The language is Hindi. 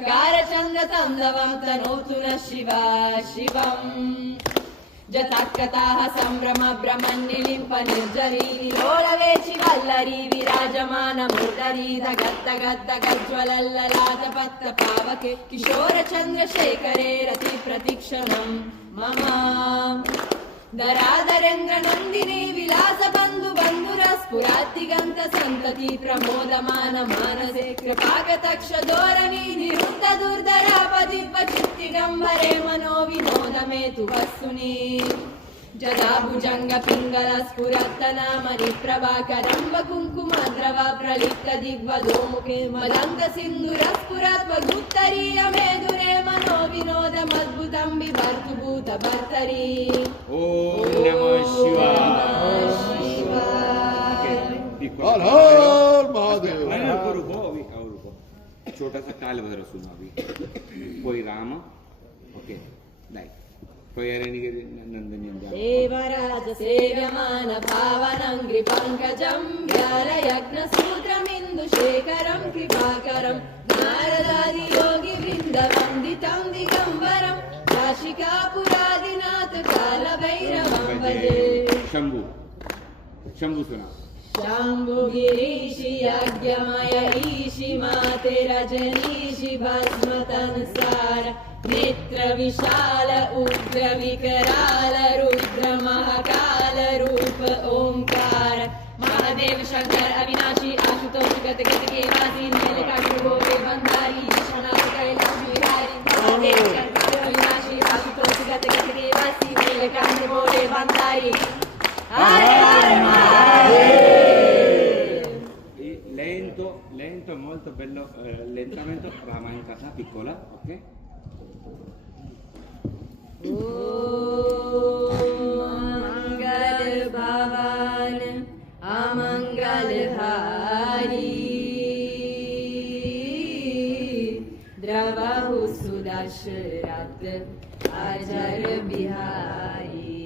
चकार चन्द्रतन्दवं तनोतु नः शिवा शिवम् जतात्कताः सम्भ्रम भ्रमन्निलिम्प निर्जरी निलोलवेचि वल्लरी विराजमानमूर्धरी धगद्दगद्दगज्ज्वलल्ललाट पत्त पावके किशोरचन्द्रशेखरे रति प्रतिक्षणम् मम धराधरेन्द्र नन्दिनी विलास बन्धु बन्धुरस्फुरात्तिगन्त सन्तति प्रमोदमान मानसे कृपाकतक्ष धोरणी निरुद्ध दुर्धरापदिव्य चित्तिगम्बरे मनो विनोद मे तु वस्तुनि जदा भुजङ्ग पिङ्गल स्फुरत्तनामणि प्रभाकरम्ब कुङ्कुमद्रव प्रलिप्त दिग्वधोमुखे मदङ्ग सिन्दूरस्फुरत्वगुप्तरीय मेधुरे मनो विनोदमद्भुतं बिभर्तु भूतभर्तरी ॐ नमः शिवाय हर हर महादेव छोटासा कालभैरव सुना अभी कोई राम ओके लाइक देवराज सेव्यमान भावनङ्घ्रि पङ्कजं व्यालयज्ञसूत्रमिन्दुशेखरं कृपाकरं नारदादि योगि वृन्दवन्दितं दिगम्बरं काशिकापुरादिनाथ कालभैरवं भजे शंभु शंभु सुना शम्भुगिरीशि यज्ञमय ईशि माते रजनीशि भस्मतनुसार नेत्र विशाल उग्र विकराल रुद्र महाकाल रूप ओंकार महादेव शंकर अविनाशी आशुतोष गत गत के वासी नीलकंठ भोले बंधारी विश्वनाथ कैलाश बिहारी महादेव शंकर अविनाशी आशुतोष गत गत के वासी नीलकंठ भोले बंधारी हर हर Mahadev lento molto bello lentamente Rama in casa piccola ok मंगल भवन अमंगल हारी द्रवहु सुदशरथ अजर बिहारी